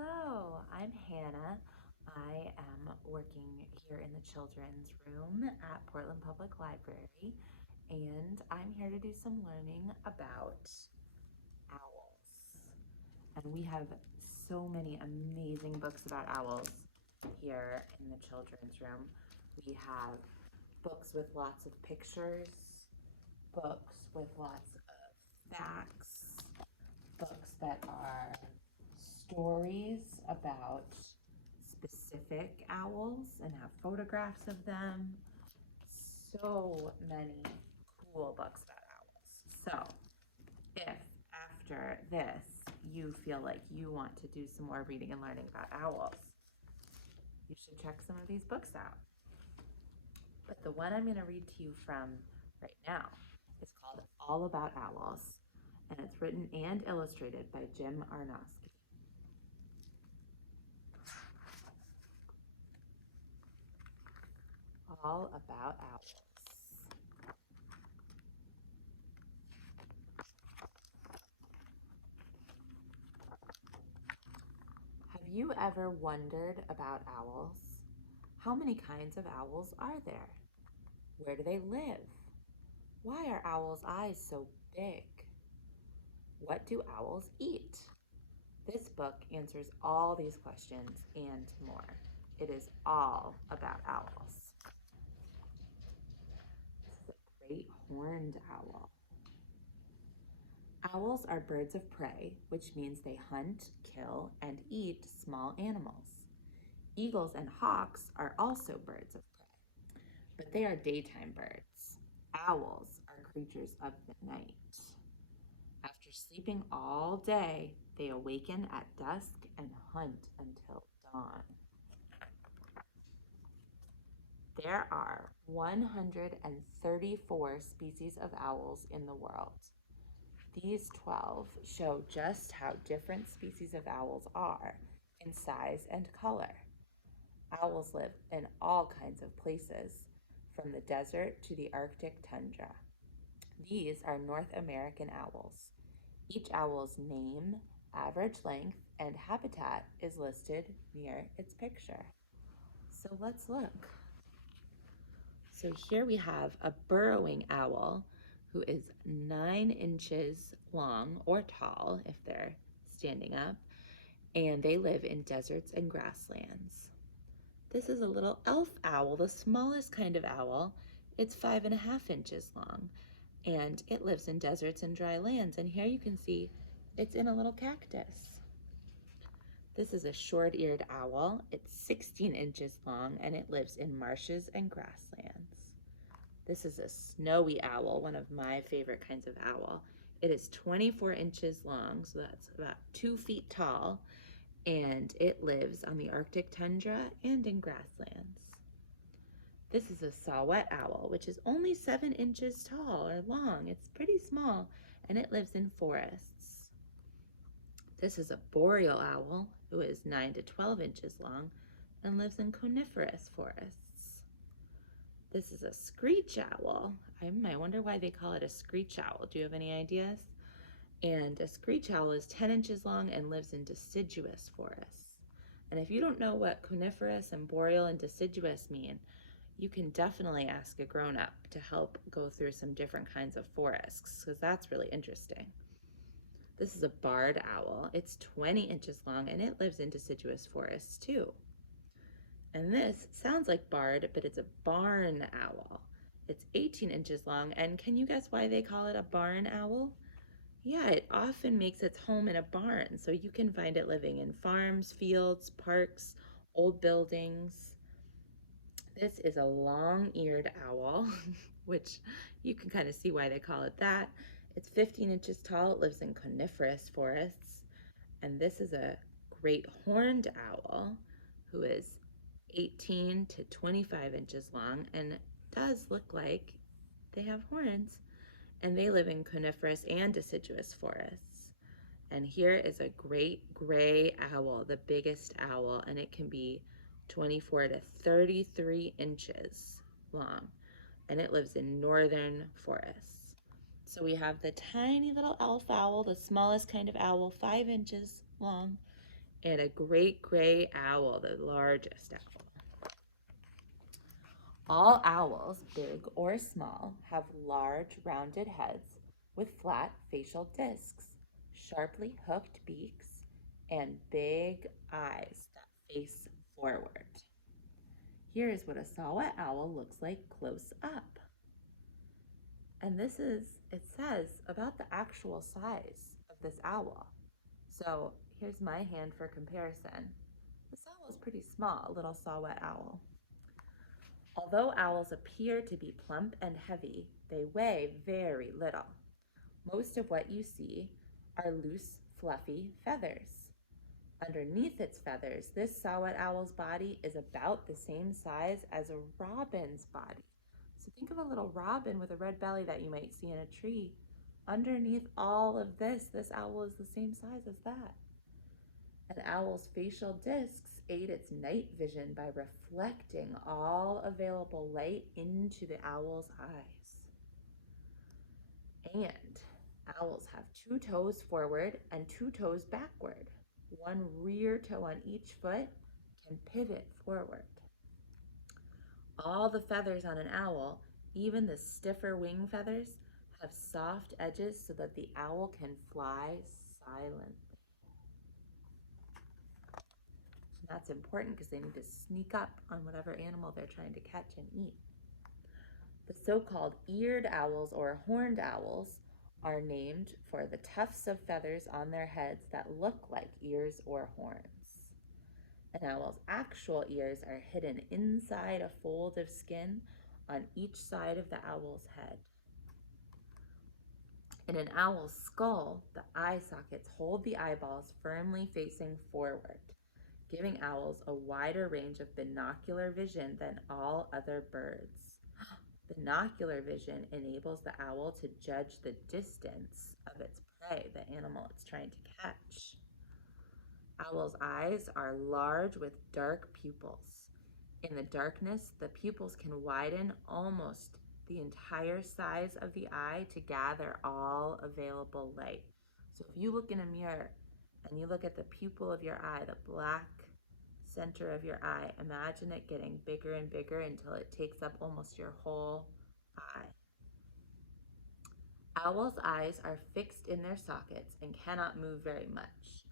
Hello, I'm Hannah. I am working here in the children's room at Portland Public Library, and I'm here to do some learning about owls. And we have so many amazing books about owls here in the children's room. We have books with lots of pictures, books with lots of facts, books that are stories about specific owls and have photographs of them. So many cool books about owls. So, if after this you feel like you want to do some more reading and learning about owls, you should check some of these books out. But the one I'm going to read to you from right now is called All About Owls, and it's written and illustrated by Jim Arnowski. All About Owls. Have you ever wondered about owls? How many kinds of owls are there? Where do they live? Why are owls' eyes so big? What do owls eat? This book answers all these questions and more. It is all about owls. This is a great horned owl. Owls are birds of prey, which means they hunt, kill, and eat small animals. Eagles and hawks are also birds of prey, but they are daytime birds. Owls are creatures of the night. After sleeping all day, they awaken at dusk and hunt until dawn. There are 134 species of owls in the world. These 12 show just how different species of owls are in size and color. Owls live in all kinds of places, from the desert to the Arctic tundra. These are North American owls. Each owl's name, average length, and habitat is listed near its picture. So let's look. So here we have a burrowing owl who is 9 inches long or tall if they're standing up, and they live in deserts and grasslands. This is a little elf owl, the smallest kind of owl. It's 5.5 inches long, and it lives in deserts and dry lands. And here you can see it's in a little cactus. This is a short-eared owl. It's 16 inches long, and it lives in marshes and grasslands. This is a snowy owl, one of my favorite kinds of owl. It is 24 inches long, so that's about 2 feet tall, and it lives on the Arctic tundra and in grasslands. This is a saw-whet owl, which is only 7 inches tall or long. It's pretty small, and it lives in forests. This is a boreal owl, who is 9 to 12 inches long and lives in coniferous forests. This is a screech owl. I wonder why they call it a screech owl. Do you have any ideas? And a screech owl is 10 inches long and lives in deciduous forests. And if you don't know what coniferous and boreal and deciduous mean, you can definitely ask a grown-up to help go through some different kinds of forests, because that's really interesting. This is a barred owl. It's 20 inches long and it lives in deciduous forests too. And this sounds like barred, but it's a barn owl. It's 18 inches long, and can you guess why they call it a barn owl? Yeah, it often makes its home in a barn, so you can find it living in farms, fields, parks, old buildings. This is a long-eared owl, which you can kind of see why they call it that. It's 15 inches tall. It lives in coniferous forests. And this is a great horned owl who is 18 to 25 inches long and does look like they have horns. And they live in coniferous and deciduous forests. And here is a great gray owl, the biggest owl, and it can be 24 to 33 inches long, and it lives in northern forests. So we have the tiny little elf owl, the smallest kind of owl, 5 inches long, and a great gray owl, the largest owl. All owls, big or small, have large rounded heads with flat facial discs, sharply hooked beaks, and big eyes that face forward. Here is what a saw-whet owl looks like close up. And it says about the actual size of this owl. So here's my hand for comparison. This owl is pretty small, a little saw-whet owl. Although owls appear to be plump and heavy, they weigh very little. Most of what you see are loose, fluffy feathers. Underneath its feathers, this saw-whet owl's body is about the same size as a robin's body. So think of a little robin with a red belly that you might see in a tree. Underneath all of this owl is the same size as that. An owl's facial discs aid its night vision by reflecting all available light into the owl's eyes. And owls have 2 toes forward and 2 toes backward. One rear toe on each foot can pivot forward. All the feathers on an owl, even the stiffer wing feathers, have soft edges so that the owl can fly silently. And that's important because they need to sneak up on whatever animal they're trying to catch and eat. The so-called eared owls or horned owls are named for the tufts of feathers on their heads that look like ears or horns. An owl's actual ears are hidden inside a fold of skin on each side of the owl's head. In an owl's skull, the eye sockets hold the eyeballs firmly facing forward, giving owls a wider range of binocular vision than all other birds. Binocular vision enables the owl to judge the distance of its prey, the animal it's trying to catch. Owls' eyes are large with dark pupils. In the darkness, the pupils can widen almost the entire size of the eye to gather all available light. So if you look in a mirror and you look at the pupil of your eye, the black center of your eye, imagine it getting bigger and bigger until it takes up almost your whole eye. Owls' eyes are fixed in their sockets and cannot move very much.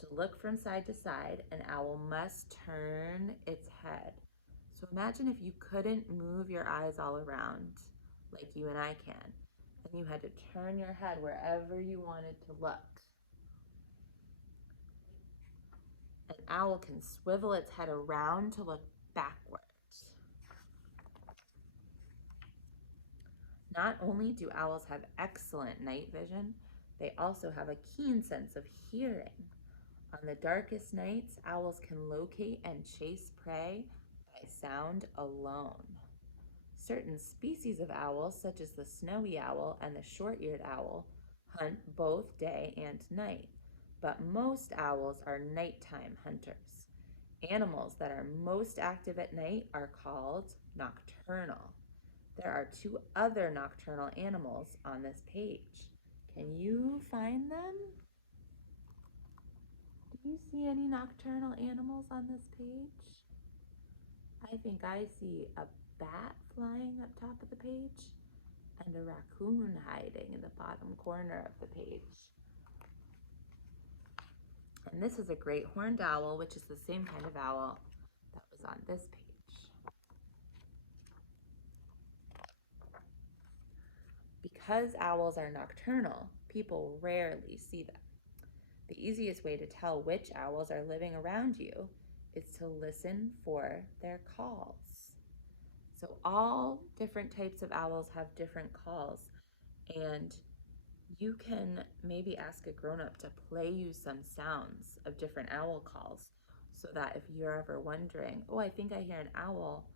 To look from side to side, an owl must turn its head. So imagine if you couldn't move your eyes all around like you and I can, and you had to turn your head wherever you wanted to look. An owl can swivel its head around to look backwards. Not only do owls have excellent night vision, they also have a keen sense of hearing. On the darkest nights, owls can locate and chase prey by sound alone. Certain species of owls, such as the snowy owl and the short-eared owl, hunt both day and night, but most owls are nighttime hunters. Animals that are most active at night are called nocturnal. There are 2 other nocturnal animals on this page. Can you find them? Do you see any nocturnal animals on this page? I think I see a bat flying up top of the page and a raccoon hiding in the bottom corner of the page. And this is a great horned owl, which is the same kind of owl that was on this page. Because owls are nocturnal, people rarely see them. The easiest way to tell which owls are living around you is to listen for their calls. So all different types of owls have different calls, and you can maybe ask a grown-up to play you some sounds of different owl calls so that if you're ever wondering, oh, I think I hear an owl,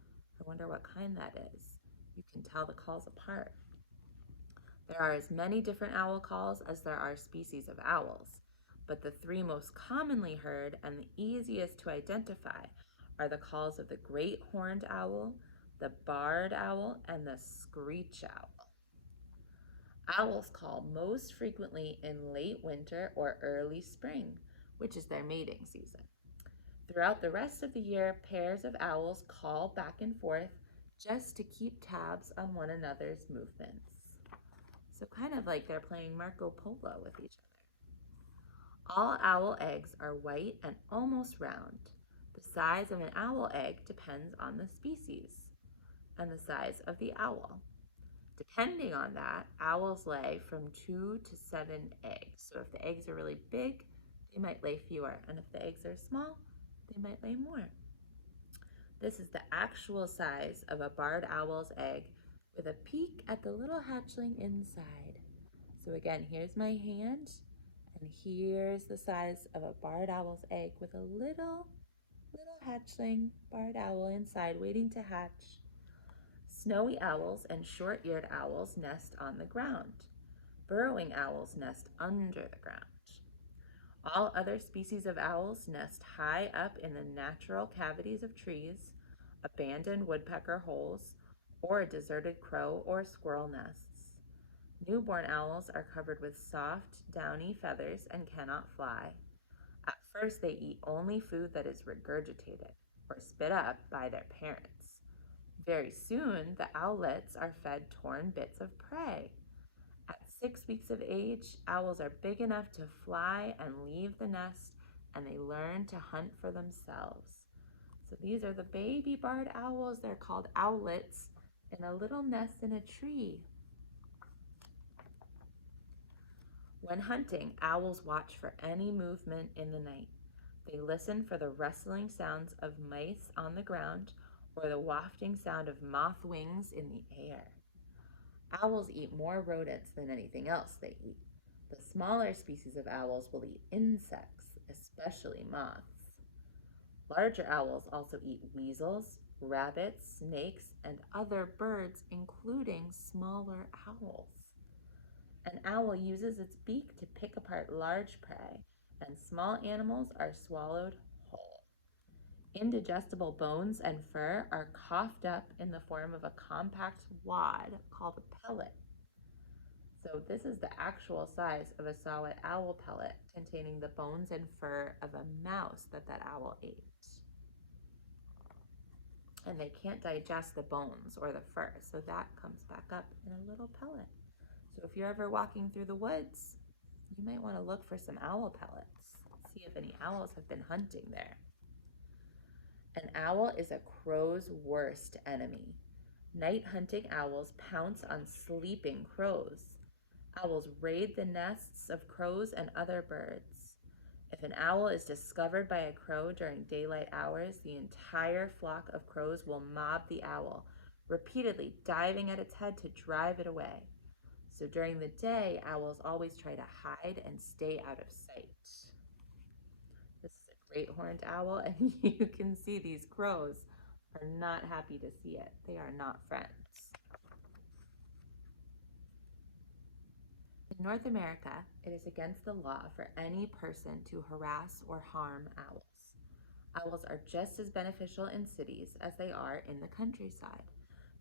I wonder what kind that is, you can tell the calls apart. There are as many different owl calls as there are species of owls, but the 3 most commonly heard and the easiest to identify are the calls of the great horned owl, the barred owl, and the screech owl. Owls call most frequently in late winter or early spring, which is their mating season. Throughout the rest of the year, pairs of owls call back and forth just to keep tabs on one another's movements. So kind of like they're playing Marco Polo with each other. All owl eggs are white and almost round. The size of an owl egg depends on the species and the size of the owl. Depending on that, owls lay from 2 to 7 eggs. So if the eggs are really big, they might lay fewer. And if the eggs are small, they might lay more. This is the actual size of a barred owl's egg with a peek at the little hatchling inside. So again, here's my hand, and here's the size of a barred owl's egg with a little hatchling barred owl inside waiting to hatch. Snowy owls and short-eared owls nest on the ground. Burrowing owls nest under the ground. All other species of owls nest high up in the natural cavities of trees, abandoned woodpecker holes, or deserted crow or squirrel nests. Newborn owls are covered with soft, downy feathers and cannot fly. At first, they eat only food that is regurgitated or spit up by their parents. Very soon, the owlets are fed torn bits of prey. At 6 weeks of age, owls are big enough to fly and leave the nest, and they learn to hunt for themselves. So these are the baby barred owls. They're called owlets in a little nest in a tree. When hunting, owls watch for any movement in the night. They listen for the rustling sounds of mice on the ground or the wafting sound of moth wings in the air. Owls eat more rodents than anything else they eat. The smaller species of owls will eat insects, especially moths. Larger owls also eat weasels, rabbits, snakes, and other birds, including smaller owls. An owl uses its beak to pick apart large prey, and small animals are swallowed whole. Indigestible bones and fur are coughed up in the form of a compact wad called a pellet. So this is the actual size of a solid owl pellet containing the bones and fur of a mouse that owl ate. And they can't digest the bones or the fur, so that comes back up in a little pellet. So if you're ever walking through the woods, you might want to look for some owl pellets, see if any owls have been hunting there. An owl is a crow's worst enemy. Night hunting owls pounce on sleeping crows. Owls raid the nests of crows and other birds. If an owl is discovered by a crow during daylight hours, the entire flock of crows will mob the owl, repeatedly diving at its head to drive it away. So during the day, owls always try to hide and stay out of sight. This is a great horned owl, and you can see these crows are not happy to see it. They are not friends. In North America, it is against the law for any person to harass or harm owls. Owls are just as beneficial in cities as they are in the countryside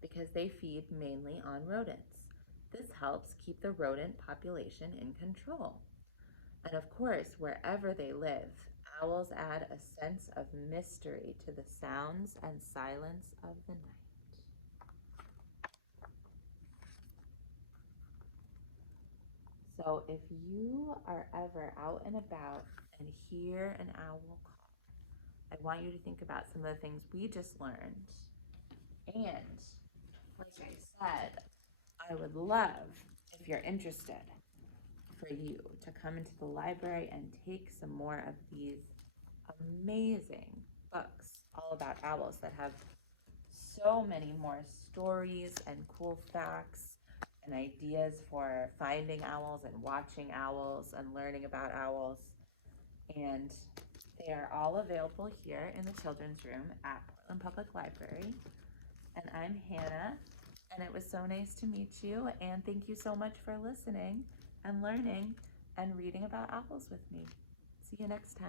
because they feed mainly on rodents. This helps keep the rodent population in control. And of course, wherever they live, owls add a sense of mystery to the sounds and silence of the night. So if you are ever out and about and hear an owl call, I want you to think about some of the things we just learned. And like I said, I would love, if you're interested, for you to come into the library and take some more of these amazing books all about owls that have so many more stories and cool facts and ideas for finding owls and watching owls and learning about owls. And they are all available here in the children's room at Portland Public Library. And I'm Hannah, and it was so nice to meet you. And thank you so much for listening and learning and reading about owls with me. See you next time.